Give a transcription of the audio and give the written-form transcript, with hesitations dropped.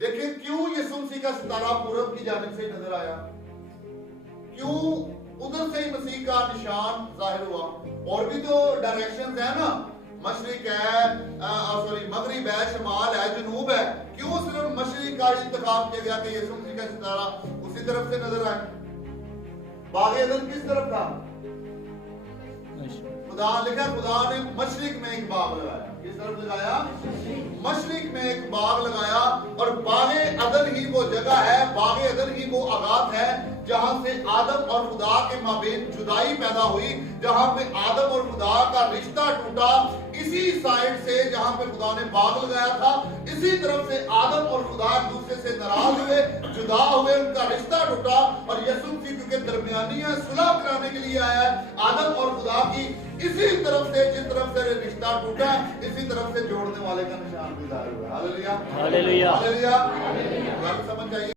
देखिए क्यों यीशु मसीह का सितारा पूरब की जानिब से नजर आया, क्यों उधर से ही मसीह का निशान जाहिर हुआ। और भी तो डायरेक्शंस है ना, मशरिक है, सॉरी मगरिब है, शमाल है, जनूब है, क्यों सिर्फ मशरिक का इंतखाब किया गया कि यीशु मसीह का सितारा उसी तरफ से नजर आए। बाग एदन किस तरफ था? खुदा लिखा खुदा ने मशरिक में एक बाग लगाया। किस तरफ लगाया? मशरिक में एक बाग लगाया। और बागे अदन ही वो जगह है, बागे अदन ही वो आगात है जहां से आदम और खुदा के माबेन जुदाई पैदा हुई, जहां पे आदम और खुदा का रिश्ता टूटा। इसी साइड से जहां पे खुदा ने बाग लगाया था, इसी तरफ से आदम और खुदा एक दूसरे से नाराज हुए, जुदा हुए, उनका रिश्ता टूटा। और यीशु मसीह क्योंकि दरमियानी है, सुलह कराने के लिए आया है आदम और खुदा की। इसी तरफ से, जिस तरफ से रिश्ता टूटा, इसी तरफ से जोड़ने वाले का निशान भी जाहिर हुआ। Hallelujah, hallelujah, hallelujah. समझ आइए।